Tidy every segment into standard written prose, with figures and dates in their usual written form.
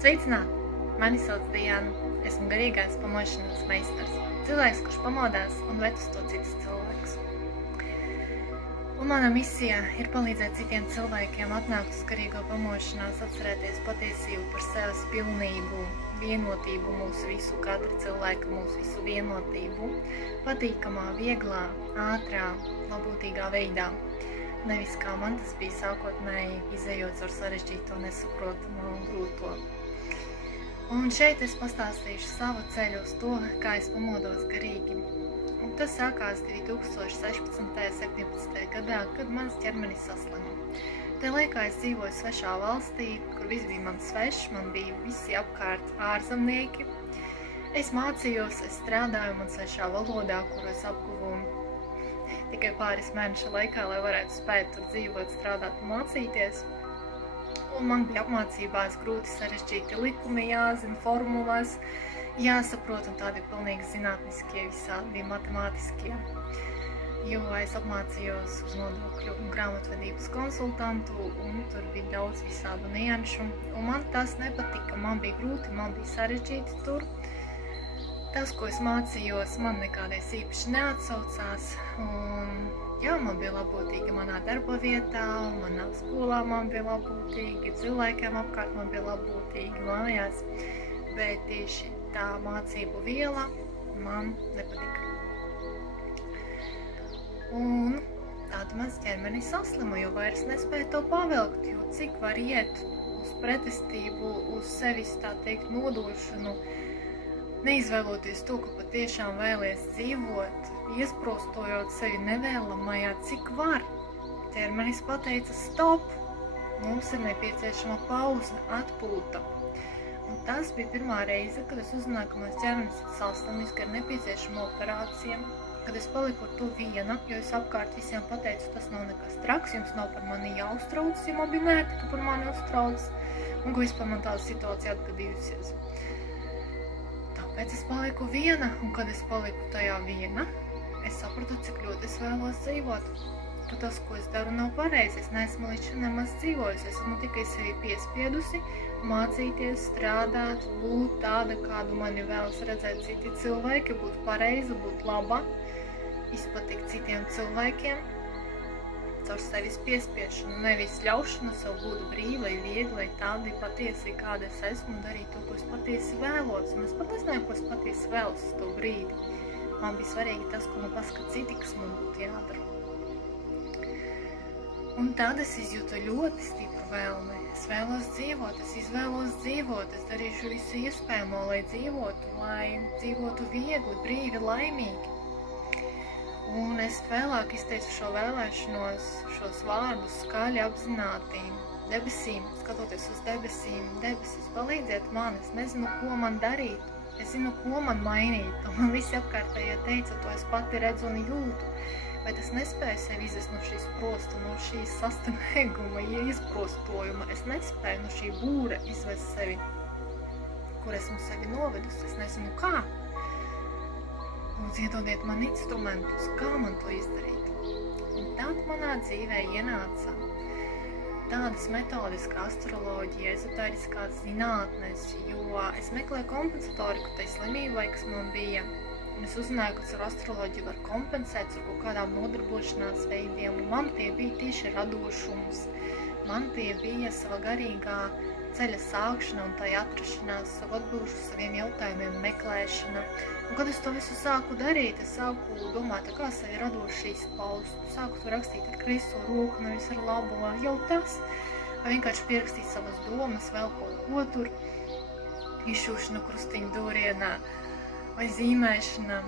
Sveicināti! Mani sauc Diana. Esmu garīgais pamošanās meistars. Cilvēks, kurš pamodās un ved uz to citus cilvēkus. Un mana misija ir palīdzēt citiem cilvēkiem atnākt uz garīgo pamošanās, atcerēties patiesību par sevis pilnību, vienotību mūsu visu, katra cilvēka mūsu visu vienotību, patīkamā, vieglā, ātrā, labūtīgā veidā. Nevis kā man tas bija sākotnēji, izejot caur sarežģīto, nesaprotamo un grūto. Un šeit es pastāstīšu savu ceļu uz to, kā es pamodos garīgi. Un tas sākās 2016. 17. gadā, kad mans ķermenis saslima. Tajā laikā es dzīvoju svešā valstī, kur viss bija man svešs, man bija visi apkārt ārzemnieki. Es mācījos, es strādāju man svešā valodā, kuru es apguvu tikai pāris mēnešu laikā, lai varētu spēt tur dzīvot, strādāt un mācīties. Un man bija apmācībās grūti sarežģīti likumi, jāzina formulas, jāsaprot, un tādi pilnīgi zinātniskie, visādi matemātiskie. Jo es apmācījos uz nodokļu un grāmatvedības konsultantu, un tur bija daudz visādu nianšu. Un man tas nepatika, man bija grūti, man bija sarežģīti tur. Tas, ko es mācījos, man nekādreiz īpaši neatsaucās. Un, jā, man bija labūtīgi manā darba vietā, manā skolā man bija labūtīgi, cilvēkiem apkārt man bija labūtīgi mājās. Bet tieši tā mācību viela man nepatika. Un tāda mans ķermenis saslima, jo vairs nespēja to pavilkt, jo cik var iet uz pretestību, uz sevis, tā teikt, nodošanu, neizvēloties to, ka patiešām vēlies dzīvot, iesprostojot sevi nevēlamajā, cik var. Ķermenis pateica stop, mums ir nepieciešama pauze, atpūta. Un tas bija pirmā reize, kad es uzzināju, ka mans ķermenis ir saslimis, ka ir nepieciešama operācija, kad es paliku ar to viena, jo es apkārt visiem pateicu, tas nav nekas traks, jums nav par mani jāuztrauc, ja man bija mērķi, ka par mani uztrauc, un ka vispār man tāda situācija atgadījusies. Tāpēc es paliku viena, un kad es paliku tajā viena, es sapratu, cik ļoti es vēlos dzīvot. Ka tas, ko es daru, nav pareizi. Es neesmu līdz šim nemaz dzīvojusi. Esmu tikai sevi piespiedusi, mācīties, strādāt, būt tāda, kādu mani vēlas redzēt citi cilvēki, būt pareiza, būt laba, izpatikt citiem cilvēkiem, caur sevis piespiešanu, nevis ļaušanu sev būt brīvai, vieglai, tādai patiesi, kāda es esmu, darīt to, ko es patiesi vēlos. Un es pat nezināju, ko es patiesi vēlos uz to brīdi. Man bija svarīgi tas, ko man paskat citi, kas man būtu jādara. Un tad es izjūtu ļoti stipru vēlmi. Es vēlos dzīvot, es izvēlos dzīvot, es darīšu visu iespējamo, lai dzīvotu viegli, brīvi, laimīgi. Un es vēlāk izteicu šo vēlēšanos, šos vārdus skaļi apzināti debesīm, skatoties uz debesīm. Debesis, palīdziet man, es nezinu, ko man darīt, es zinu, ko man mainīt. Un man visi apkārtējie teica, to es pati redzu un jūtu. Bet es nespēju sevi izvest no šīs prosta, no šīs sastimēguma, izprostojuma. Es nespēju no šī būra izvest sevi, kur esmu sevi novedusi. Es nezinu, kā. Lūdzu, iedodiet man instrumentus, kā man to izdarīt. Un tad manā dzīvē ienāca tādas metodes kā astroloģija, ezotēriskās zinātnes, jo es meklēju kompensatoriku tai slimībai, kas man bija. Un es uzzināju, ka ar astroloģiju var kompensēt ar kaut kādām nodarbošanās veidiem. Un man tie bija tieši radošums. Man tie bija sava garīgā ceļa sākšana un tai atrašanās, savu atbilžu saviem jautājumiem meklēšana. Un kad es to visu sāku darīt, es sāku domāt, kā sevi radoši izpaust. Sāku to rakstīt ar kreiso roku, nevis ar labo, jau tas. Vai vienkārši pierakstīt savas domas, vēl kaut ko tur, izšūšana krustiņu dūrienā vai zīmēšana.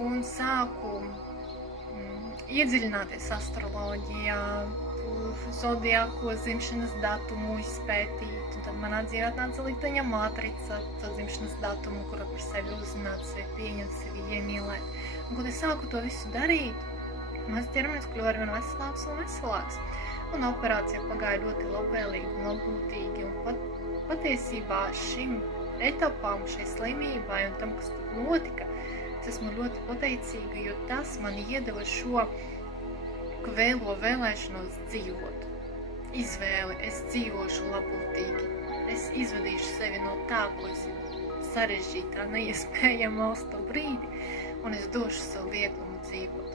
Un sāku iedziļināties astroloģijā, zodiāko dzimšanas datumu izpētīt. Un tad manā dzīvē atnāca likteņa matrica, to dzimšanas datumu, kura par sevi uzzināt, sevi pieņemt, sevi iemīlēt. Un kad es sāku to visu darīt, mans ķermenis kļuva arvien veselāks un veselāks. Un operācija pagāja ļoti labvēlīgi un labūtīgi. Un patiesībā šim etapām, šai slimībai un tam, kas tur notika, es esmu ļoti pateicīga, jo tas man iedeva šo vēlo vēlēšanos dzīvot. Izvēli, es dzīvošu labūtīgi. es izvadīšu sevi no tā, ko es sarežģītā, neiespējamā uz to brīdi, un es došu savu vieglumu dzīvot.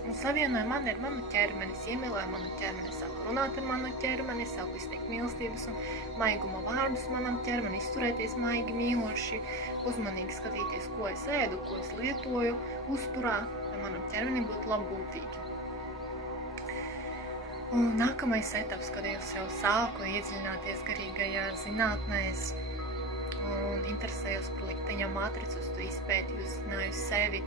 Un savienoju mani ar manu ķermeni, es iemīlēju manu ķermeni, es sāku runāt ar manu ķermeni, es sāku izteikt mīlestības un maiguma vārdus manam ķermeni, izturēties maigi mīloši, uzmanīgi skatīties, ko es ēdu, ko es lietoju uzturā, lai manam ķermenim būtu labbūtīgi. Un nākamais etaps, kad es jau sāku iedziļināties garīgajā zinātnēs un interesējos par likteņa matricu, to izpētīju, uzzināju sevi.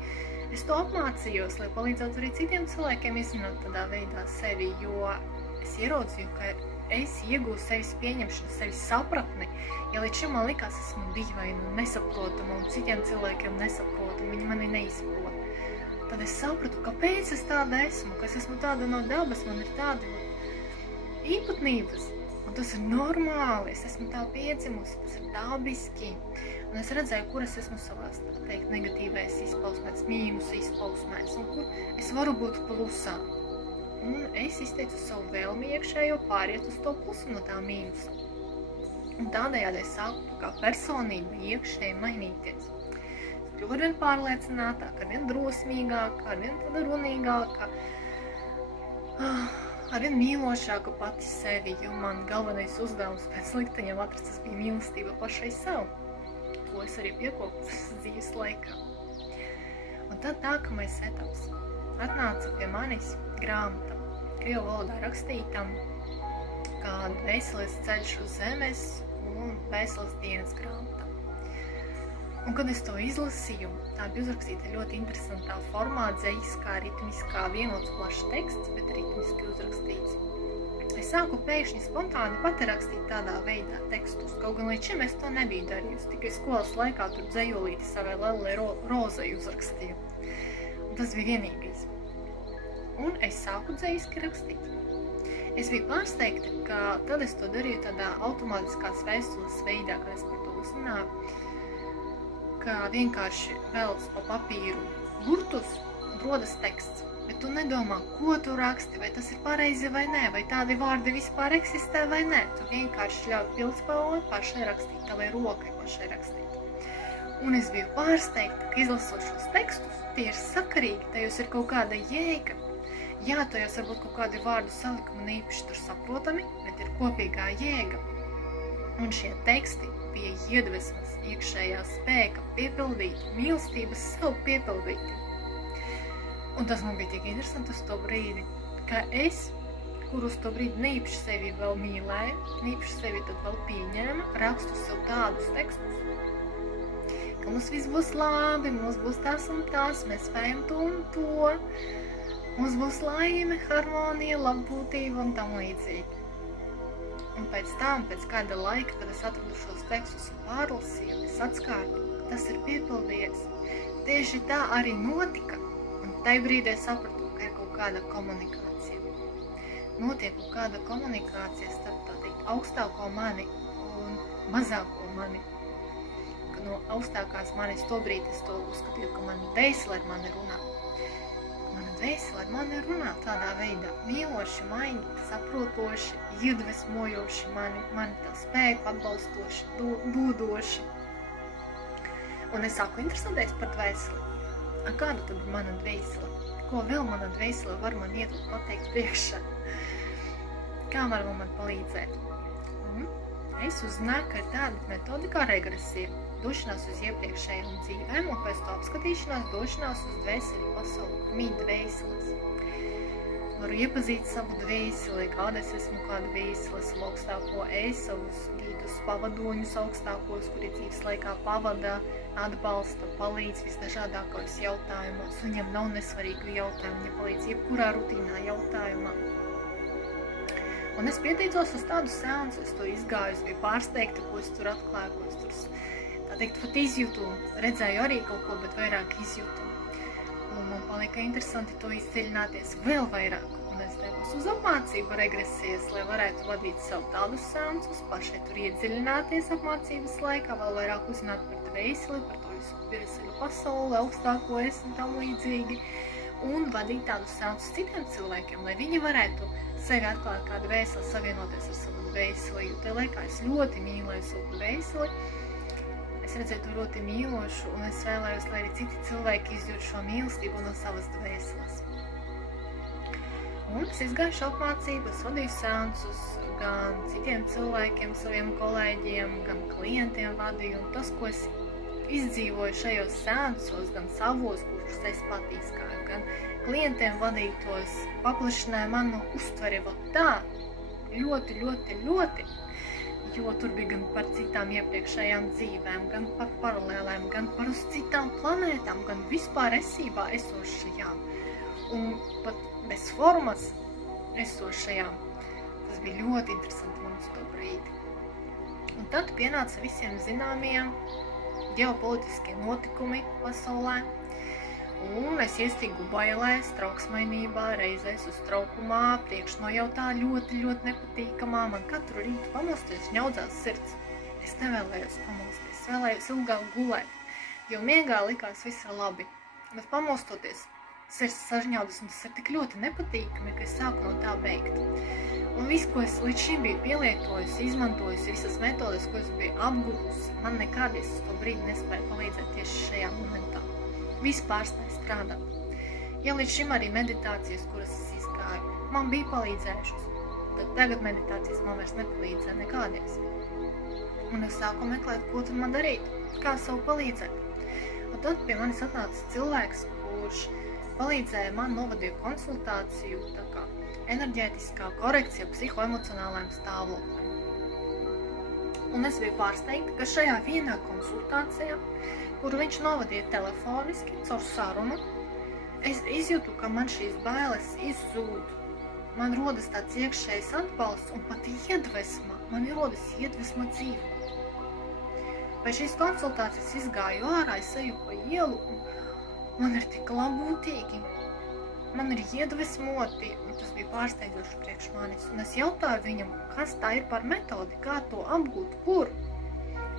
Es to apmācījos, lai palīdzētu arī citiem cilvēkiem izzināt tādā veidā sevi, jo es ieraudzīju, ka es iegūstu sevis pieņemšanu, sevis sapratni. Ja līdz šim man likās, esmu dīvaina un nesaprotama, un citiem cilvēkiem nesaprotu, viņi mani neizprot. Tad es sapratu, kāpēc es tāda esmu, ka es esmu tāda no dabas, man ir tādi īpatnības. Un tas ir normāli, es esmu tā piedzimusi, tas ir dabiski. Un es redzēju, kur es esmu savās, tā teikt, negatīvais izpausmēs, mīnus izpausmēs, un kur es varu būt plusā. Un es izteicu savu vēlmi iekšējo pāriet uz to plusu no tā mīnusa. Un tādējādi es sāku kā personība iekšēji mainīties. Es kļuvu arvien pārliecinātāk, arvien drosmīgāk, arvien tāda runīgāka, arvien mīlošāka pati sevi, jo man galvenais uzdevums pēc likteņa matricas bija mīlestība pašai sev, ko es arī piekopu dzīves laikā. Un tad nākamais etaps. Atnāca pie manis grāmata, krievu valodā rakstītam, kā Dvēseles ceļš uz zemes un Dvēseles dienas grāmata. Un kad es to izlasīju, tā bija uzrakstīta ļoti interesantā formā, dzejiskā, ritmiskā, vienots plašs teksts, bet ritmiski uzrakstīts. Es sāku pēkšņi spontāni pati rakstīt tādā veidā tekstus, kaut gan līdz šim es to nebiju darījusi, tikai skolas laikā tur dzejolīti savai Lellai Rozai uzrakstīju. Un tas bija vienīgais. Un es sāku dzejiski rakstīt. Es biju pārsteigta, ka tad es to darīju tādā automātiskās vēstules veidā, kad es par to uzzināju, ka vienkārši velc pa papīru burtus un rodas teksts. Bet tu nedomā, ko tu raksti, vai tas ir pareizi vai nē, vai tādi vārdi vispār eksistē vai nē. Tu vienkārši ļauj pildspalvai pašai rakstīt, tavai rokai pašai rakstīt. Un es biju pārsteigta, ka izlasot šos tekstus, tie ir sakarīgi, tajos ir kaut kāda jēga. Jā, tajos varbūt kaut kādi vārdu salikumi neīpaši tur saprotami, bet ir kopīgā jēga. Un šie teksti bija iedvesmas, iekšējā spēka piepildīt, mīlestības sev piepildīt. Un tas man bija tik interesanti uz to brīdi, ka es, kur uz to brīdi neīpaši sevi vēl mīlēju, neīpaši sevi tad vēl pieņēma, rakstu sev tādus tekstus, ka mums viss būs labi, mums būs tas un tas, mēs spējam to un to, mums būs laime, harmonija, labbūtība un tam līdzīgi. Un pēc tam, pēc kāda laika, kad es atradu šos tekstus un pārlasīju, es atskārtu, ka tas ir piepildījies. Tieši tā arī notika. Un tajā brīdī es sapratu, ka ir kaut kāda komunikācija. Notiek kaut kāda komunikācija starp tā teikt augstāko mani un mazāko mani. Ka no augstākās manis to brīdi es to uzskatīju, ka mana dvēsele ar mani runā. Mana dvēsele ar mani runā tādā veidā, mīloši, maigi, saprotoši, iedvesmojoši mani tā spēku atbalstoši, būdoši. Un es sāku interesēties par dvēseli. Kāda tad ir mana dvēsele? Ko vēl mana dvēsele var man iedot pateikt priekšā? Kā var man palīdzēt? Es uzzināju, ka ir tāda metode kā regresija, došanās uz iepriekšējām dzīvēm un pēc to apskatīšanās došanās uz dvēseli pasauli, kur mīt dvēseles. Varu iepazīt savu dvēseli, kāda es esmu, kāda dvēsele, savu augstāko savus gīdus, pavadoņus augstākos, kuri dzīves laikā pavada, atbalsta, palīdz visdažādākos jautājumos. Viņam nav nesvarīgu jautājumu, ja palīdz jebkurā rutīnā jautājumā. Un es pieteicos uz tādu seansu, es to izgāju, es biju pārsteigta, ko es tur atklāju, ko es tur, tā teikt, pat izjūtu, redzēju arī kaut ko, bet vairāk izjūtu. Un man palika interesanti to izceļināties vēl vairāk. Un es devos uz apmācību regresijas, lai varētu vadīt sev tādus seansus, pašai tur iedziļināties apmācības laikā, vēl vairāk uzzināt par dvēseli, par to visu virsēļu pasauli, augstāko es un tam līdzīgi. Un vadīt tādus seansus citiem cilvēkiem, lai viņi varētu sevi atklāt kā dvēseli, savienoties ar savu dvēseli, jo tajā laikā es ļoti mīlēju savu dvēseli. Es redzēju to ļoti mīlošu, un es vēlējos, lai arī citi cilvēki izjūt šo mīlestību no savas dvēseles. Un es izgāju šo apmācību, es vadīju seansus gan citiem cilvēkiem, saviem kolēģiem, gan klientiem vadīju, un tas, ko es izdzīvoju šajos seansos, gan savos, kurus es pat izgāju, gan klientiem vadītos, paplašināja manu uztveri tā ļoti, ļoti, ļoti, jo tur bija gan par citām iepriekšējām dzīvēm, gan par paralēlēm, gan par uz citām planētām, gan vispār esībā esošajām, un pat bez formas esošajām. Tas bija ļoti interesanti man uz to brīdi. Un tad pienāca visiem zināmie ģeopolitiskie notikumi pasaulē, un es iestigu bailēs, trauksmainībā, reizēs uz traukumā, priekšnojautā ļoti, ļoti nepatīkamā. Man katru rītu pamosties ņaudzās sirds. Es nevēlējos pamosties, es vēlējos ilgāk gulēt, jo miegā likās viss ir labi. Bet pamostoties, sirds sažņaudas, un tas ir tik ļoti nepatīkami, ka es sāku no tā beigt. Un viss, ko es līdz šim biju pielietojusi, izmantojusi, visas metodes, ko es biju apguvusi, man nekādies uz to brīdi nespēja palīdzēt tieši šajā momentā. Viss pārstāja strādāt. Ja līdz šim arī meditācijas, kuras es izgāju, man bija palīdzējušas, tad tagad meditācijas man vairs nepalīdzēja nekādies. Un es sāku meklēt, ko tad man darīt, kā sev palīdzēt. Un tad pie manis atnāca cilvēks, kurš palīdzēja man, novadīja konsultāciju, tā kā enerģētiskā korekcija psihoemocionālajiem stāvokļiem. Un es biju pārsteigta, ka šajā vienā konsultācijā, kuru viņš novadīja telefoniski, caur sarunu, es izjūtu, ka man šīs bailes izzūd. Man rodas tāds iekšējs atbalsts un pat iedvesma. Man rodas iedvesma dzīvot. Pēc šīs konsultācijas izgāju ārā, es eju pa ielu un man ir tik labūtīgi. Man ir iedvesmoti, un tas bija pārsteidzoši priekš manis. Un es jautāju viņam, kas tā ir par metodi, kā to apgūt, kur.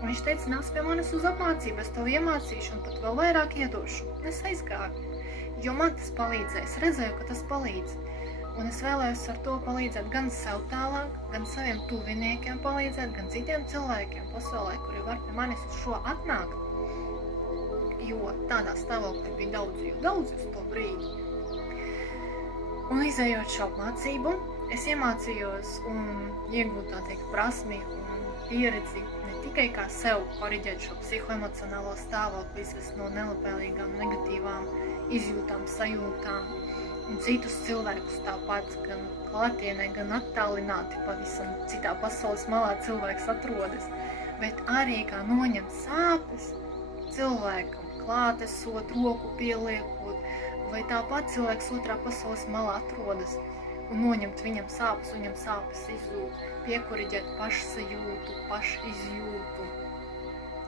Un viņš teica, nāc pie manis uz apmācību, es tev iemācīšu un pat vēl vairāk iedošu. Un es aizgāju, jo man tas palīdzēja, es redzēju, ka tas palīdz. Un es vēlējos ar to palīdzēt gan sev tālāk, gan saviem tuviniekiem palīdzēt, gan citiem cilvēkiem pasaulē, kuri var pie manis uz šo atnākt. Jo tādā stāvoklī bija daudzi uz to brīdi. Un izējot šo apmācību, es iemācījos un iegūtu tā teikt prasmi un pieredzi ne tikai kā sev koriģēt šo psihoemocionālo stāvokli, izvest no nelabvēlīgām, negatīvām izjūtām, sajūtām un citus cilvēkus tāpat, gan klātienē, gan attālināti pavisam citā pasaules malā cilvēks atrodas, bet arī kā noņemt sāpes cilvēkam, klātesot, roku pieliekot, vai tāpat cilvēks otrā pasaules malā atrodas un noņemt viņam sāpes, un viņam sāpes izzūt, piekoriģēt pašsajūtu, pašizjūtu.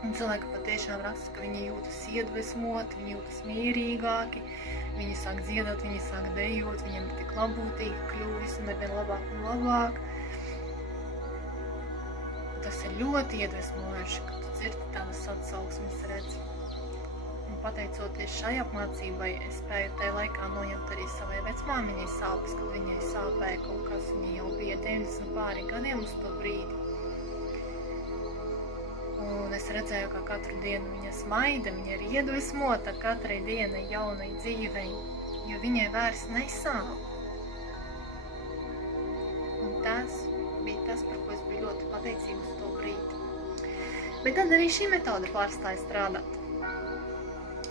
Un cilvēki patiešām raksta, ka viņi jūtas iedvesmoti, viņi jūtas mierīgāki, viņi sāk dziedāt, viņi sāk dejot, viņiem ir tik labūtīgi kļuvis un arvien labāk un labāk. Tas ir ļoti iedvesmojoši, ka tu dzirdi tādas atsauksmes redzi. Un pateicoties šai apmācībai, es spēju tajā laikā noņemt arī savai vecmāmiņai sāpes, kad viņai sāpēja kaut kas, viņa jau bija 90 pāri gadiem uz to brīdi. Un es redzēju, ka katru dienu viņa smaida, viņa ir iedvesmota katrai dienai jaunai dzīvei, jo viņai vairs nesāp. Un tas bija tas, par ko es biju ļoti pateicīga uz to brīdi. Bet tad arī šī metode pārstāja strādāt.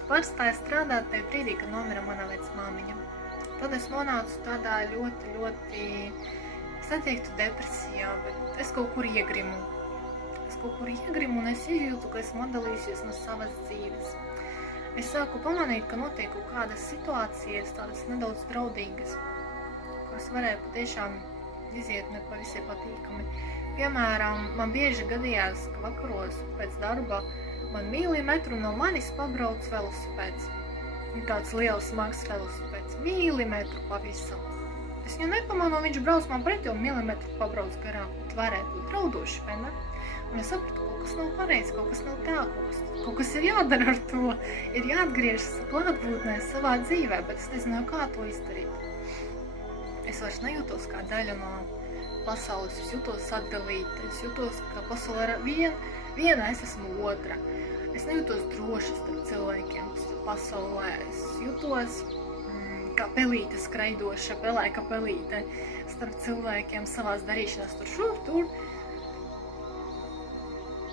Pārstāja strādāt tajā brīdī, kad nomira mana vecmāmiņa. Tad es nonācu tādā ļoti, es neteiktu depresijā, bet es kaut kur iegrimu. Un es izjūtu, ka esmu atdalījusies no savas dzīves. Es sāku pamanīt, ka notiek kaut kādas situācijas, tādas nedaudz draudīgas, kuras varēja patiešām iziet nepavisai patīkami. Piemēram, man bieži gadījās, ka vakaros pēc darba man milimetru no manis pabrauc velosipēds. Tāds liels, smags velosipēds. Milimetru pavisam. Es viņu nepamanu, viņš brauc man pretī un milimetru pabrauc garām. Varētu būt draudoši, vai ne? Un es sapratu, kaut kas nav pareizi, kaut kas nav tā, kaut kas ir jādara ar to. Ir jāatgriežas klātbūtnē savā dzīvē, bet es nezināju, kā to izdarīt. Es vairs nejūtos kā daļa pasaules, es jūtos sadalīta, es jūtos, ka pasaulē ir viena, es esmu otra. Es nejūtos droši starp cilvēkiem pasaulē, es jūtos kā pelīte skraidoša, pelēka pelīte starp cilvēkiem savās darīšanās tur šur, tur.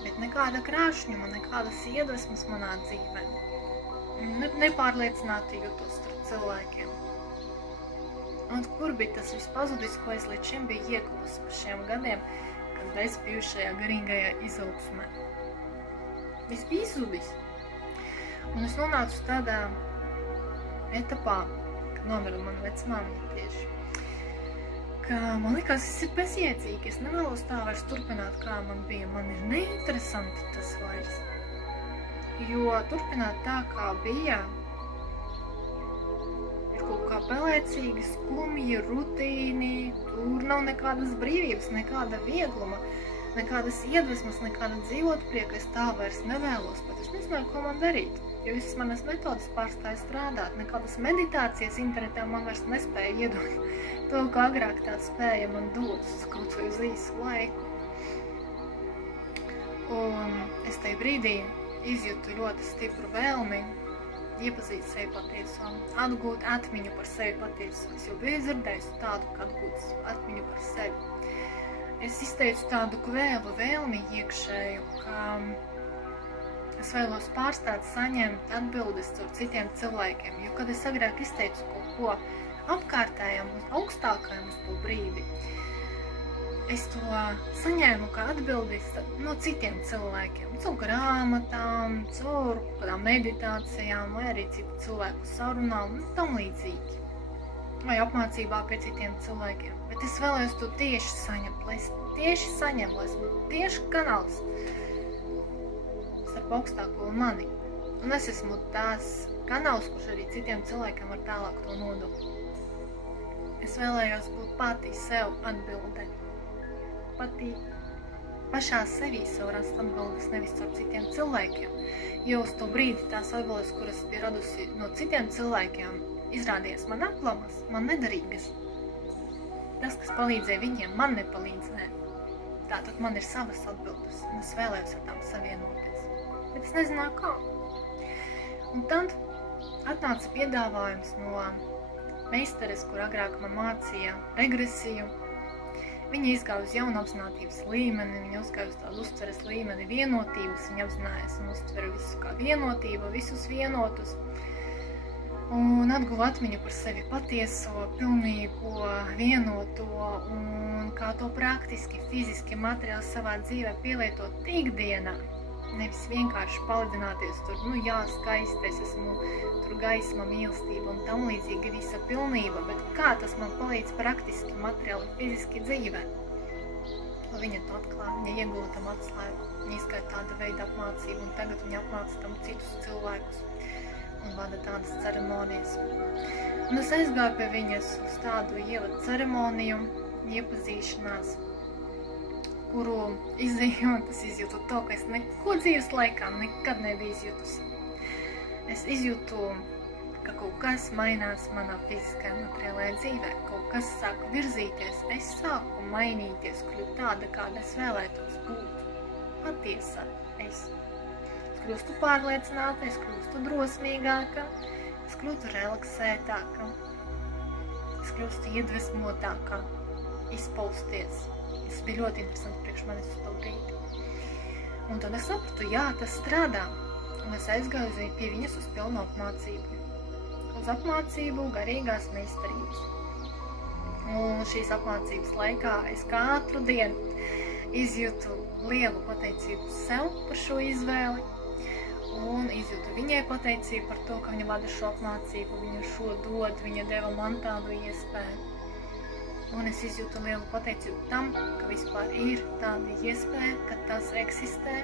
Bet nekāda krāšņuma, nekādas iedvesmas manā dzīvē. Nepārliecināti jūtos starp cilvēkiem. Un kur bija tas viss pazudis, ko es līdz šim biju ieguvusi par šiem gadiem, kad es biju šajā garīgajā izaugsmē? Viss bija izzudis. Un es nonācu tādā etapā, kad nomira mana vecmāmiņa tieši, ka man likās, es ir bezjēdzīgi, es nevēlos tā vairs turpināt, kā man bija. Man ir neinteresanti tas vairs. Jo turpināt tā, kā bija, ir kaut kā pelēcīgi, skumji, rutīni, tur nav nekādas brīvības, nekāda viegluma, nekādas iedvesmas, nekāda dzīvot prieka, es tā vairs nevēlos, bet es nezināju, ko man darīt. Jo visas manas metodas pārstāja strādāt, nekādas meditācijas internetā man vairs nespēja iedot to, ko agrāk tā spēja man dot kaut vai uz īsu laiku. Un es tajā brīdī izjūtu ļoti stipru vēlmi iepazīt sevi patieso, atgūt atmiņu par sevi patieso. Es jau biju dzirdējusi tādu, ka atgūt atmiņu par sevi. Es izteicu tādu vēlmi iekšēju, ka es vēlos pārstāt saņemt atbildes caur citiem cilvēkiem, jo, kad es agrāk izteicu kaut ko apkārtējam, augstākajam uz to brīdi, es to saņēmu kā atbildes no citiem cilvēkiem, caur grāmatām, caur kādām meditācijām, vai arī citu cilvēku sarunām, un tam līdzīgi. Vai apmācībā pie citiem cilvēkiem. Bet es vēlējos to tieši saņemt, lai es tieši saņemu, lai es būtu tieši kanāls starp augstāko un mani. Un es esmu tās kanāls, kurš arī citiem cilvēkiem var tālāk to nodot. Es vēlējos būt pati sev atbildē. Pati pašā sevī sev rast atbildes, nevis caur citiem cilvēkiem. Jo uz to brīdi tās atbildes, kuras bija radusi no citiem cilvēkiem, izrādījās man aplamas, man nederīgas. Tas, kas palīdzēja viņiem, man nepalīdzēja. Tātad man ir savas atbildes, un es vēlējos ar tām savienoties. Bet es nezināju, kā. Un tad atnāca piedāvājums no meistares, kur agrāk man mācīja regresiju. Viņa izgāja uz jaunu apzinātības līmeni, viņa uzgāja uz tādu uztveres līmeni vienotības, viņa apzinājās un uztvera visu kā vienotību, visus vienotus. Un atguva atmiņu par sevi patieso, pilnīgo, vienoto un kā to praktiski, fiziski, materiāli savā dzīvē pielietot ikdienā. Nevis vienkārši palidināties tur, jā, skaisti, es esmu tur gaisma, mīlestība un tam līdzīgi visa pilnība, bet kā tas man palīdz praktiski, materiāli, fiziski dzīvē? Viņa to atklāja, viņa ieguva tam atslēgu, viņa izgāja tāda veida apmācību un tagad viņa apmāca tam citus cilvēkus un vada tādas ceremonijas. Un es aizgāju pie viņas uz tādu ievadu ceremoniju, iepazīšanās, kuru izējot, es izjūtu to, ka es neko dzīves laikā nekad nebiju izjutusi. Es izjūtu, ka kaut kas mainās manā fiziskajā materiālajā dzīvē, kaut kas sāk virzīties, es sāku mainīties, kļūt tāda, kāda es vēlētos būt. Patiesa es. Es kļūstu pārliecināta, es kļūstu drosmīgāka, es kļūstu relaksētāka, es kļūstu iedvesmotāka, izpausties. Tas bija ļoti interesanti priekš manis uz to brīdi. Un tad es sapratu, jā, tas strādā. Un es aizgāju pie viņas uz pilnu apmācību. Uz apmācību garīgās meistarības. Un šīs apmācības laikā es katru dienu izjūtu lielu pateicību sev par šo izvēli. Un izjūtu viņai pateicību par to, ka viņa vada šo apmācību, viņa šo dod, viņa deva man tādu iespēju. Un es izjūtu lielu pateicību tam, ka vispār ir tāda iespēja, ka tas eksistē,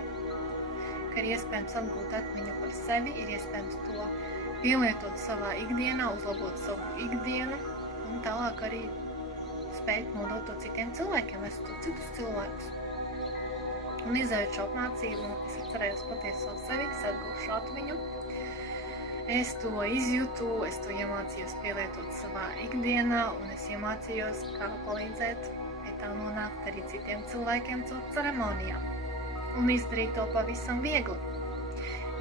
ka ir iespējams atgūt atmiņu par sevi, ir iespējams to pielietot savā ikdienā, uzlabot savu ikdienu un tālāk arī spēt nodot to citiem cilvēkiem, es to citus cilvēkus. Un izējot šo apmācību, es atcerējos patieso sevi, es atgūšu atmiņu. Es to izjūtu, es to iemācījos pielietot savā ikdienā, un es iemācījos, kā palīdzēt pie vietā nonākt arī citiem cilvēkiem caur ceremonijām. Un izdarīt to pavisam viegli.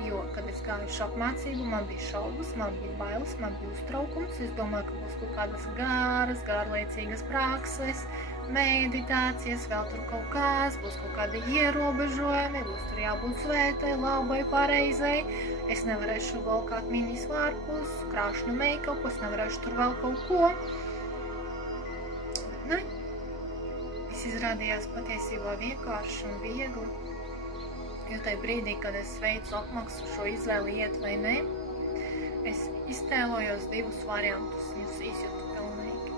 Jo, kad es gāju šo apmācību, man bija šaubas, man bija bailes, man bija uztraukums. Es domāju, ka būs kaut kādas gāras, garlaicīgas prakses, meditācijas, vēl tur kaut kās, būs kaut kādi ierobežojumi, būs tur jābūt svētai, labai, pareizai. Es nevarēšu valkāt mini svārkus, krāšņu meikapu, es nevarēšu tur vēl kaut ko. Bet ne, viss izrādījās patiesībā vienkārši un viegli. Jo tajā brīdī, kad es veicu apmaksu šo izvēli iet vai ne, es iztēlojos divus variantus, viņus izjūtu pilnīgi.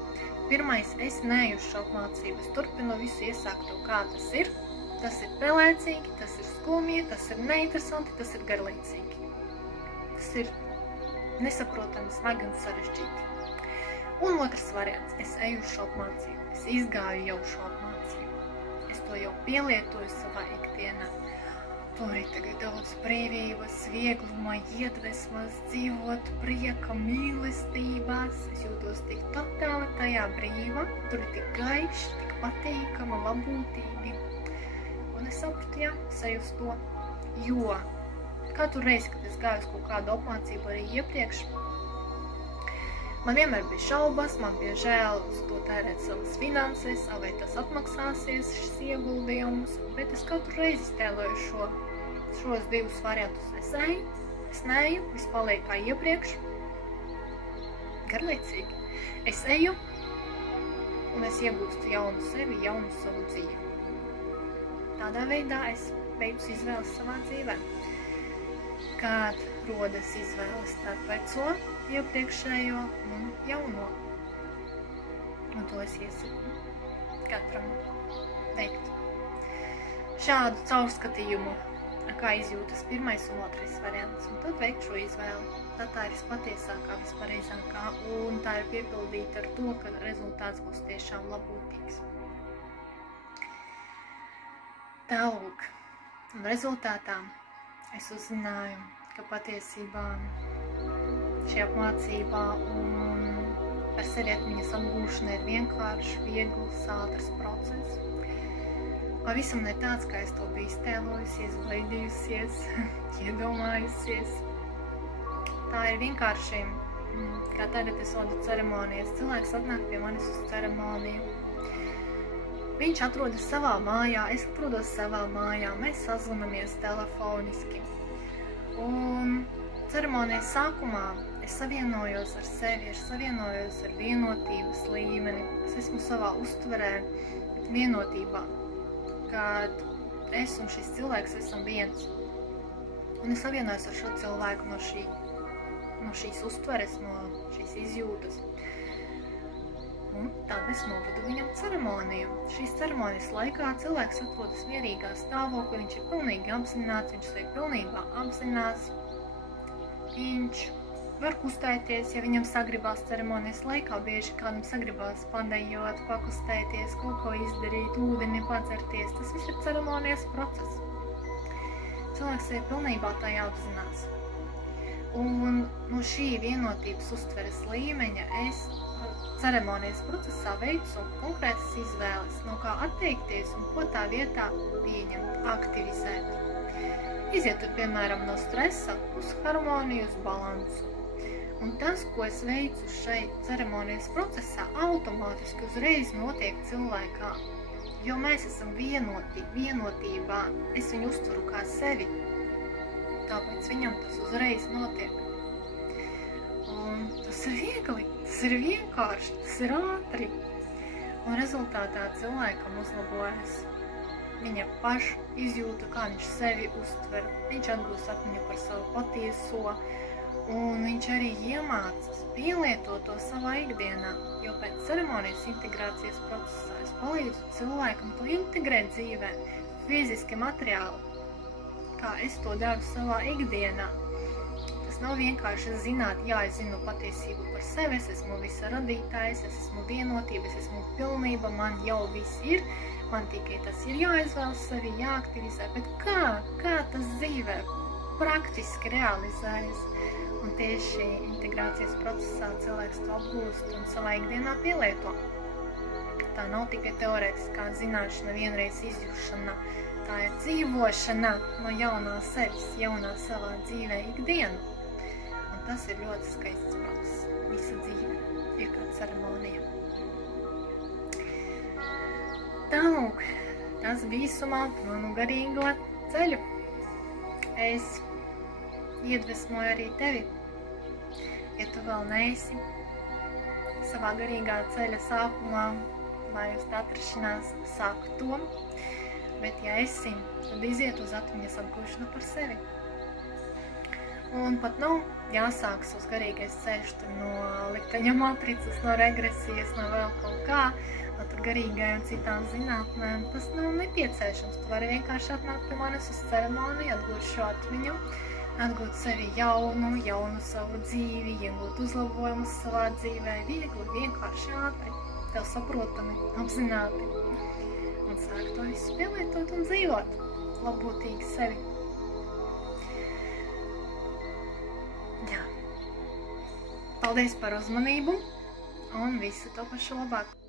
Pirmais, es neeju šo apmācību, es turpinu visu iesākto, kā tas ir. Tas ir pelēcīgi, tas ir skumji, tas ir neinteresanti, tas ir garlaicīgi. Tas ir nesaprotami, smagi un sarežģīti. Un otrs variants, es eju šo apmācību, es izgāju jau šo apmācību. Es to jau pielietoju savā ikdienā. Tur ir tagad daudz brīvības, viegluma, iedvesmas, dzīvot prieka, mīlestībās. Es jūtos tik totāli tajā brīva, tur ir tik gaišs, tik patīkama, labūtīgi. Un es sapratu, jā, es eju uz to, jo katru reizi, kad es gāju uz kaut kādu apmācību arī iepriekš, man vienmēr bija šaubas, man bija žēl uz to tērēt savas finanses, vai tas atmaksāsies, šis ieguldījums, bet es katru reizi iztēloju šos divus variantus. Es eju, es neeju, viss paliek kā iepriekš, garlaicīgi. Es eju, un es iegūstu jaunu sevi, jaunu savu dzīvi. Tādā veidā es veicu izvēles savā dzīvē. Kad rodas izvēles starp veco, iepriekšējo un jauno. Un to es iesaku katram veikt. Šādu caurskatījumu, kā izjūtas pirmais un otrais variants, un tad veikt šo izvēli. Tad tā ir vispatiesākā, vispareizākā, un tā ir piepildīta ar to, ka rezultāts būs tiešām labūtīgs. Tālūk, un rezultātā es uzzināju, ka patiesībā šī apmācībā un par sevi atmiņas atgūšana ir vienkārši, viegls, ātrs process. Pavisam ne tāds, kā es to biju iztēlojusies, baidījusies, iedomājusies. Tā ir vienkārši, kā tagad es vadu ceremonijas. Cilvēks atnāk pie manis uz ceremoniju. Viņš atrodas savā mājā, es atrodos savā mājā, mēs sazvanamies telefoniski. Un ceremonijas sākumā es savienojos ar sevi, es savienojos ar vienotības līmeni. Es esmu savā uztverē vienotībā, kad es un šis cilvēks esam viens. Un es savienojos ar šo cilvēku no šīs uztveres, no šīs izjūtas. Un tad es novedu viņam ceremoniju. Šīs ceremonijas laikā cilvēks atrodas mierīgā stāvoklī, viņš ir pilnīgi apzināts, viņš sevi pilnībā apzinās. Viņš var kustēties, ja viņam sagribās ceremonijas laikā, bieži kādam sagribās padejot, pakustēties, kaut ko izdarīt, ūdeni padzerties. Tas viss ir ceremonijas process. Cilvēks sevi pilnībā tajā apzinās. Un no šī vienotības uztveres līmeņa es ceremonijas procesā veicu konkrētas izvēles, no kā atteikties un ko tā vietā pieņemt, aktivizēt. Iziet, piemēram, no stresa uz harmoniju, uz balansu. Un tas, ko es veicu šeit ceremonijas procesā, automātiski uzreiz notiek cilvēkā. Jo mēs esam vienotībā, es viņu uztveru kā sevi, tāpēc viņam tas uzreiz notiek. Un tas ir viegli, tas ir vienkārši, tas ir ātri. Un rezultātā cilvēkam uzlabojas viņa paša izjūta, kā viņš sevi uztver. Viņš atgūst atmiņu par savu patieso, un viņš arī iemācas pielietot to savā ikdienā. Jo pēc ceremonijas integrācijas procesā es palīdzu cilvēkam to integrēt dzīvē, fiziski, materiāli, kā es to daru savā ikdienā. Nav vienkārši zināt, jā, es zinu patiesību par sevi, es esmu visa radītājs, es esmu vienotība, es esmu pilnība, man jau viss ir, man tikai tas ir jāizvēlas sevi, jāaktivizē, bet kā tas dzīvē praktiski realizējas? Un tieši integrācijas procesā cilvēks to apgūst un savā ikdienā pielieto. tā nav tikai teorētiskā zināšana, vienreiz izjušana. Tā ir dzīvošana no jaunā sevis, jaunā savā dzīvē ikdienu. Un tas ir ļoti skaists process. Visa dzīve ir kā ceremonija. Tālūk, tas visumā manu garīgo ceļu. Es iedvesmoju arī tevi, ja tu vēl neesi savā garīgā ceļa sākumā vai uz atrašanās, sāku to, bet ja esi, tad iziet uz atmiņas atgūšanu par sevi. Un pat nav jāsāks uz garīgais ceļš no likteņa matricas, no regresijas, no vēl kaut kā, no tur garīgai un citām zinātnēm. Tas nav nepieciešams. Tu vari vienkārši atnākt pie manis uz ceremoniju, atgūt šo atmiņu, atgūt sevi jaunu savu dzīvi, iegūt uzlabojumus savā dzīvē, viegli, vienkārši ātri, tev saprotami, apzināti. Un sāk to visu pielietot un dzīvot labbūtīgi sevi. Jā. Paldies par uzmanību un visu to pašu labāko!